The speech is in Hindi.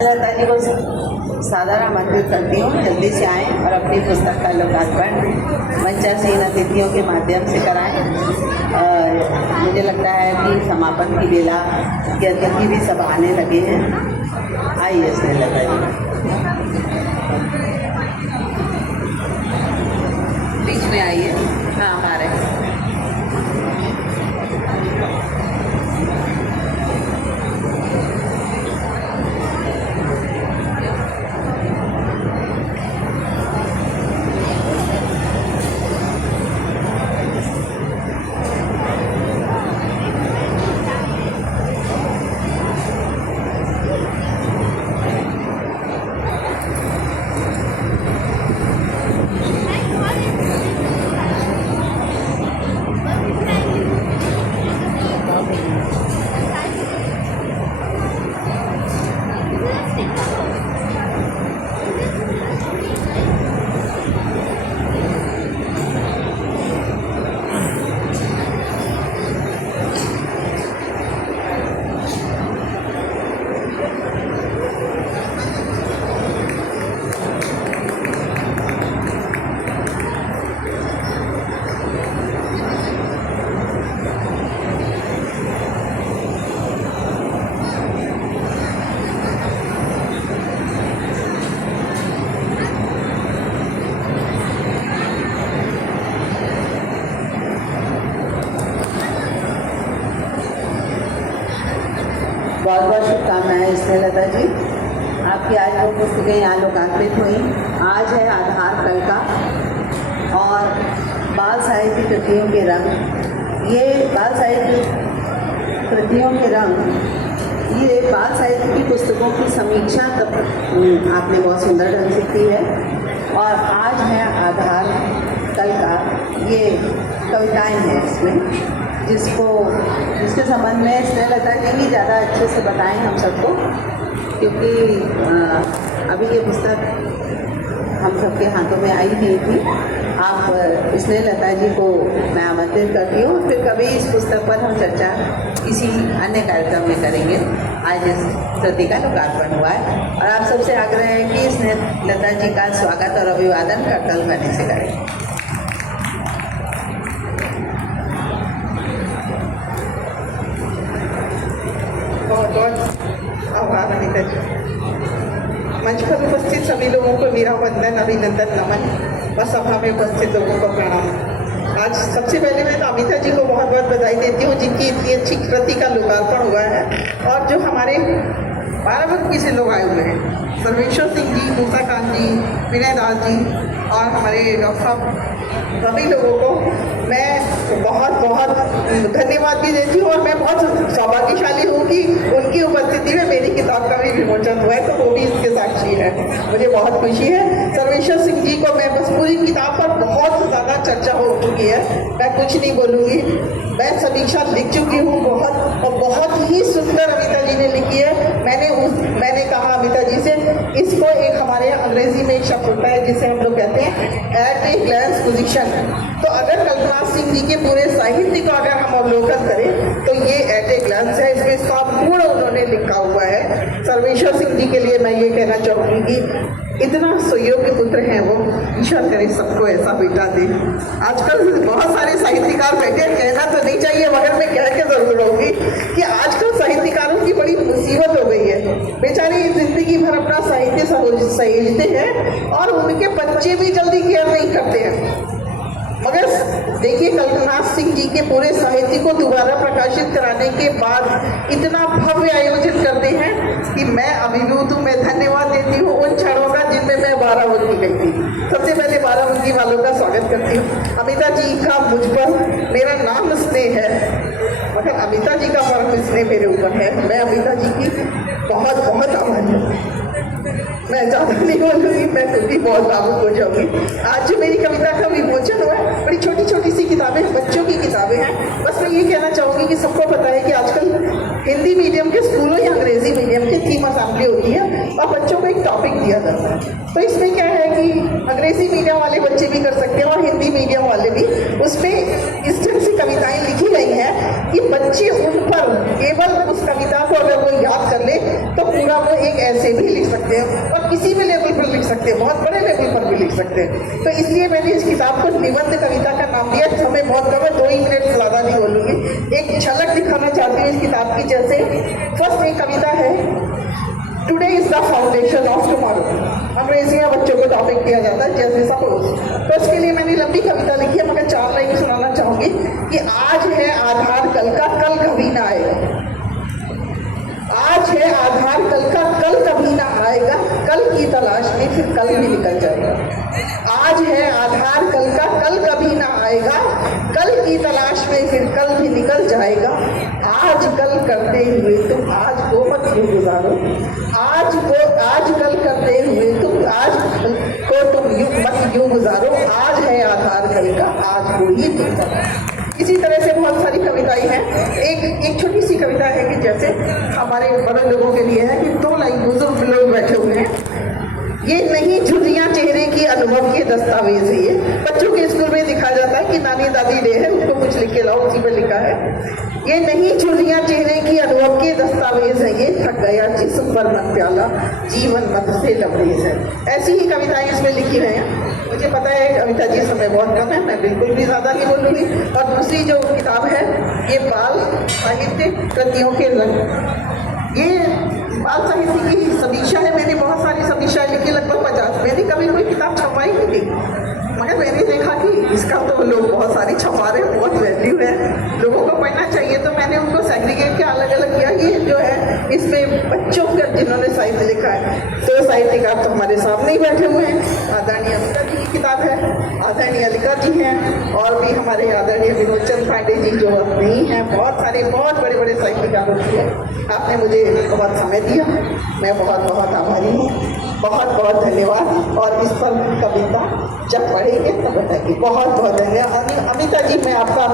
लता जी को सादर आमंत्रित करती हूँ, जल्दी से आएँ और अपनी पुस्तक का लोकार्पण मंचासीन अतिथियों के माध्यम से कराएं। मुझे लगता है कि समापन की बेला के अतिथि भी सब आने लगे हैं। आइए स्नेहलता जी, बीच में आइए। हाँ, हमारे बहुत बहुत शुभकामनाएं स्नेहलता जी। आपकी आज वो पुस्तकें यहाँ लोकार्पित हुई। आज है आधार कल का और बाल साहित्य कृतियों के रंग। ये बाल साहित्य कृतियों के रंग, ये बाल साहित्य की पुस्तकों की समीक्षा आपने बहुत सुंदर ढंग से की है। और आज है आधार कल का, ये कविताएं हैं इसमें, जिसके संबंध में स्नेहलता जी भी ज़्यादा अच्छे से बताएं हम सबको, क्योंकि अभी ये पुस्तक हम सबके हाथों में आई नहीं थी। आप स्नेहलता जी को मैं आमंत्रित करती हूँ, फिर कभी इस पुस्तक पर हम चर्चा किसी अन्य कार्यक्रम में करेंगे। आज इस कृति का लोकार्पण हुआ है और आप सबसे आग्रह है कि स्नेहलता जी का स्वागत और अभिवादन करतल ध्वनि से करें। बहुत बहुत आभार अमिता जी। मंच पर उपस्थित सभी लोगों को मेरा वंदन, अभिनंदन, नमन और सभा में उपस्थित लोगों को प्रणाम। आज सबसे पहले मैं तो अमिता जी को बहुत बहुत बधाई देती हूँ, जिनकी इतनी अच्छी कृति का लोकार्पण हुआ है। और जो हमारे बाराबंकी से लोग आए हुए हैं, सर्वेश्वर सिंह जी, मूसाकांत जी, विनय दास जी और हमारे डॉक्टर साहब, सभी लोगों को मैं बहुत बहुत धन्यवाद भी देती हूँ। और मैं बहुत सौभाग्यशाली हूँ कि उनकी उपस्थिति में मेरी किताब का भी विमोचन हुआ है, तो वो भी इसके साक्षी है। मुझे बहुत खुशी है। सर्वेश्वर सिंह जी को मैं बस पूरी किताब पर बहुत ज़्यादा चर्चा हो चुकी है, मैं कुछ नहीं बोलूँगी। मैं समीक्षा लिख चुकी हूँ बहुत, और बहुत ही सुंदर अमिता जी ने लिखी है। मैंने कहा अमिता जी से, इसको एक हमारे अंग्रेजी में एक शब्द होता है जिसे हम लोग कहते हैं एट ए ग्लैंस पोजीशन। तो अगर कल्पना सिंह जी के पूरे साहित्य का अगर हम अवलोकन करें तो ये एट ए ग्लैंस है, इसमें संपूर्ण उन्होंने लिखा हुआ है। सर्वेश्वर सिंह जी के लिए मैं ये कहना चाहूँगी कि इतना सुयोग्य पुत्र हैं वो, ईश्वर करे सबको ऐसा बेटा दे। आजकल बहुत सारे साहित्यकार बैठे, कहना तो नहीं चाहिए मगर मैं कह के जरूर रहूँगी कि आजकल साहित्यकारों की बड़ी मुसीबत हो गई है। बेचारे जिंदगी भर अपना साहित्य सहेजते हैं और उनके बच्चे भी जल्दी केयर नहीं करते हैं। मगर देखिए, कल्पना सिंह जी के पूरे साहित्य को दोबारा प्रकाशित कराने के बाद इतना भव्य आयोजन करते हैं कि मैं अभिभूत हूँ। मैं धन्यवाद देती हूँ उन क्षणों का जिनमें मैं बाराबंकी गई थी। सबसे पहले बाराबंकी वालों का स्वागत करती हूँ। अमिता जी का मुझ पर, मेरा नाम स्नेह है मगर अमिता जी का परम स्नेह मेरे ऊपर है। मैं अमिता जी की बहुत बहुत आभारी हूँ। मैं ज़्यादा नहीं बोलूँगी, मैं खुद भी बहुत भावुक हो जाऊँगी। आज जो मेरी कविता का विमोचन हुआ है, बड़ी छोटी छोटी सी किताबें, बच्चों की किताबें हैं। बस मैं ये कहना चाहूँगी कि सबको पता है कि आजकल हिंदी मीडियम के स्कूलों या अंग्रेजी मीडियम के थीम असेंबली होती है और बच्चों को एक टॉपिक दिया जाता है। तो इसमें क्या है कि अंग्रेजी मीडियम वाले बच्चे भी कर सकते हैं और हिंदी मीडियम वाले भी। उसमें इस ढंग से कविताएँ लिखी गई हैं कि बच्चे उन पर केवल उस कविता को अगर वो याद कर ले तो पूरा आप लोग एक ऐसे भी लिख सकते हैं और किसी भी लेवल पर लिख सकते हैं, बहुत बड़े लेवल पर भी लिख सकते हैं। तो इसलिए मैंने इस किताब को निबंध कविता का नाम दिया। समय बहुत कम है, 2 ही मिनट ज़्यादा नहीं बोलूँगी। एक झलक दिखाना चाहती हूँ इस किताब की। जैसे फर्स्ट एक कविता है, today is the foundation of tomorrow. अंग्रेजी में बच्चों को टॉपिक दिया जाता है जैसे सपोज। तो उसके लिए मैंने लंबी कविता लिखी है, मगर 4 लाइन सुनाना चाहूंगी कि आज है आधार कल का, कल कभी ना आएगा। आज है आधार कल का, कल कभी ना आएगा। कल की तलाश में फिर कल भी निकल जाएगा। आज है आधार कल का, कल कभी ना आएगा। कल की तलाश में फिर कल भी निकल जाएगा। आज कल करते हुए तुम आज को मत यूं गुजारो। आज कल करते हुए तुम आज को तुम मत यूं गुजारो। आज है आधार कल का, आज को ही तुम करो। इसी तरह से बहुत सारी कविताएं हैं। एक छोटी सी कविता है कि जैसे हमारे बड़े लोगों के लिए है कि 2 लाइन बुजुर्ग लोग बैठे हुए हैं। ये नहीं झुर्रियाँ चेहरे की अनुभव के दस्तावेज है। ये बच्चों के स्कूल में दिखाया जाता है कि नानी दादी डे है, उसको कुछ लिख के लाओ, उसी पर लिखा है ये नहीं झुर्रियाँ चेहरे की अनुभव के दस्तावेज है। ये थक गया जिस्म पर मन प्याला, जीवन मत से लबरेज है। ऐसी ही कविताएं इसमें लिखी हुई हैं। मुझे पता है कविता जी समय बहुत कम है, मैं बिल्कुल भी ज़्यादा नहीं बोलूँगी। और दूसरी जो किताब है ये बाल साहित्य कृतियों के रंग। ये बाल साहित्य की समीक्षा है। मैंने बहुत सारी समीक्षाएं लिखी, लगभग 50। मैंने कभी कोई किताब छपवाई नहीं थी, मगर मैंने देखा कि इसका तो लोग बहुत सारी छपा रहे हैं, बहुत वैल्यू है, लोगों को पढ़ना चाहिए। तो मैंने उनको सेग्रीगेट के अलग अलग किया। ये जो है इसमें बच्चों का जिन्होंने साहित्य लिखा है, तो साहित्यकार तो हमारे सामने ही बैठे हुए हैं। आदरणीय अमिता जी की किताब है, आदरणीय लिखा जी हैं, और भी हमारे आदरणीय विनोद चंद्र पांडे जी जो अब नहीं हैं। बहुत सारे बहुत बड़े बड़े साहित्यकारों की है। आपने मुझे बहुत समय दिया, मैं बहुत बहुत आभारी हूँ। बहुत बहुत धन्यवाद। और इस पर कविता जब पढ़ेंगे तब बताएंगे। बहुत बहुत धन्यवाद अमिता जी। मैं आपका